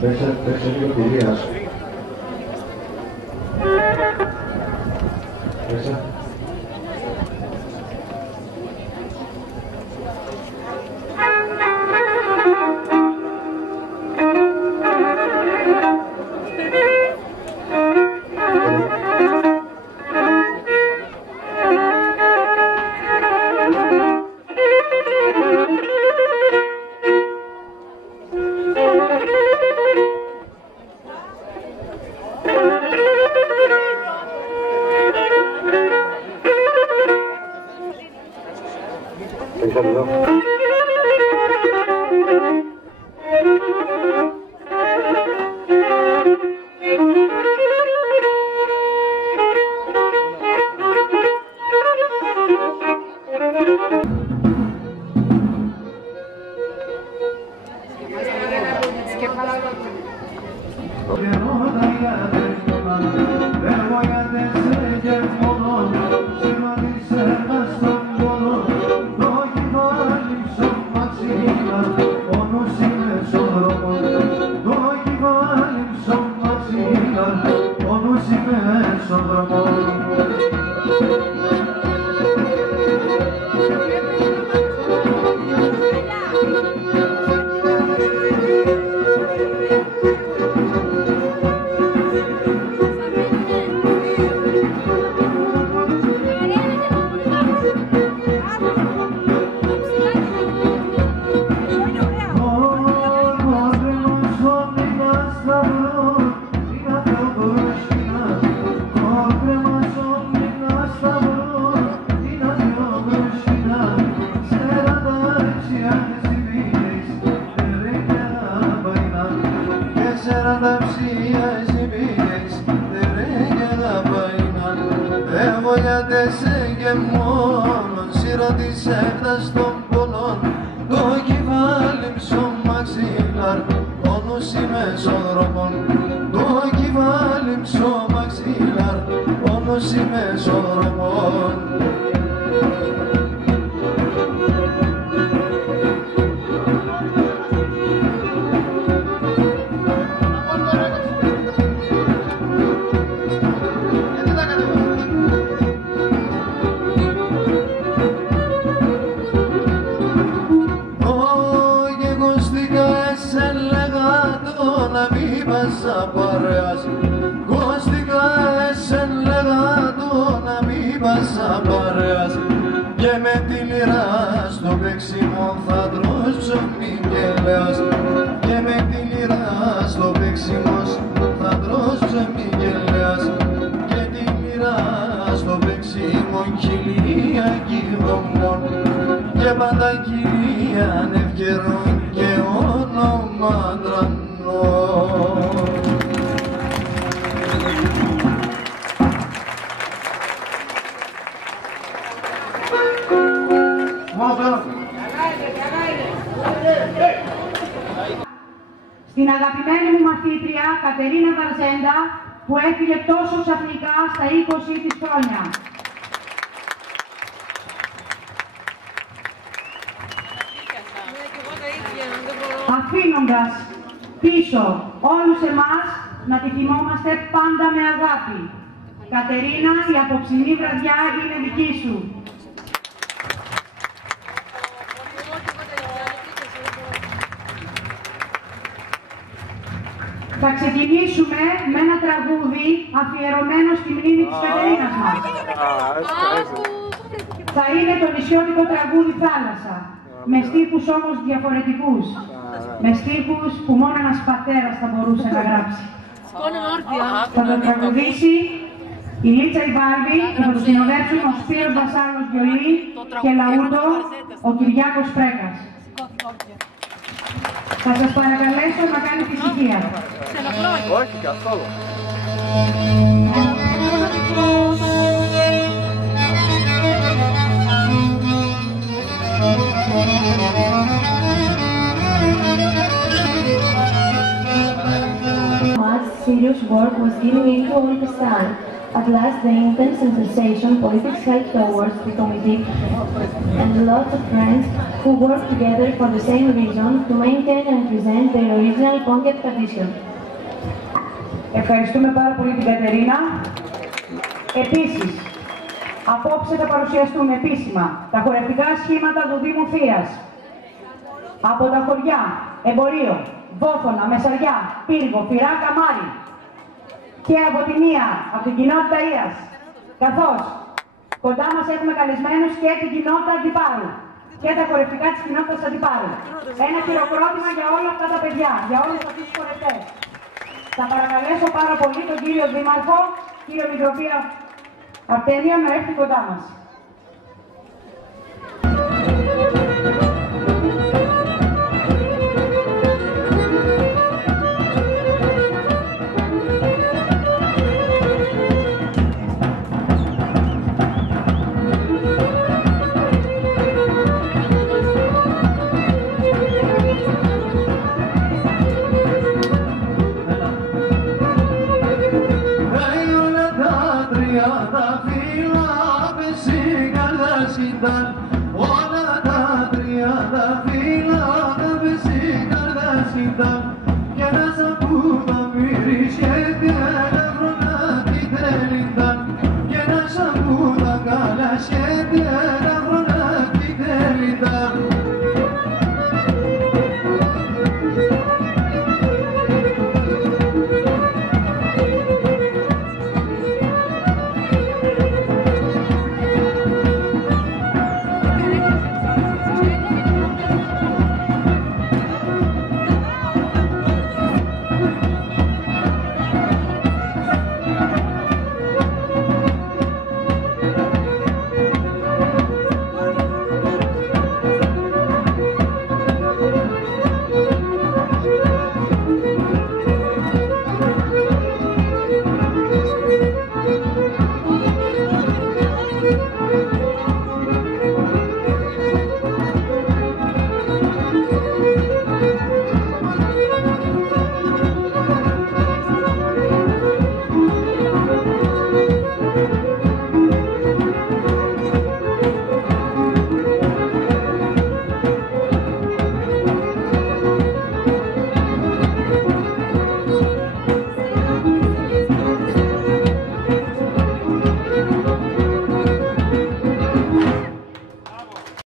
Παίξε λίγο τη ρία σου. Παίξε. Στην αγαπημένη μου μαθήτρια Κατερίνα Βαρζέντα, που έφυγε τόσο ξαφνικά στα 20 της χρόνια. Αφήνοντας πίσω όλους εμάς να τη θυμόμαστε πάντα με αγάπη. Κατερίνα, η απόψινή βραδιά είναι δική σου. Θα ξεκινήσουμε με ένα τραγούδι αφιερωμένο στη μνήμη της Κατερίνας μας. Θα είναι το νησιώτικο τραγούδι «Θάλασσα», με στίχους όμως διαφορετικούς. Με στίχους που μόνο ένας πατέρας θα μπορούσε να γράψει. Θα το τραγουδήσει η Λίτσα Ιβάρβη και θα το συνοδεύσουν ο Σπύρος Βασάλος βιολί και λαούτο ο Κυριάκος Πρέκας. Θα σας παρακαλέσω να κάνετε ησυχία. Όχι καθόλου. Much serious work was given into all the time. At last, the intense sensation politics held towards the committee and lots of friends who work together for the same reason to maintain and present their original Pontiac tradition. Ευχαριστούμε πάρα πολύ την Κατερίνα. Επίσης, απόψε θα παρουσιαστούν επίσημα τα χορευτικά σχήματα του Δήμου Θείας. Από τα χωριά Εμπορίο, Βόθωνα, Μεσαριά, Πύργο, Πυρά, Καμάρι. Και από τη μία, από την κοινότητα Ίας. Καθώς κοντά μας έχουμε καλεσμένους και την κοινότητα Αντιπάρου και τα χορευτικά της κοινότητας Αντιπάρου. Ένα χειροκρότημα για όλα αυτά τα παιδιά, για όλους αυτούς τους χορευτές. Θα παρακαλέσω πάρα πολύ τον κύριο Δήμαρχο, κύριο Μητροπία Αρτέμιο, να έρθει κοντά μας.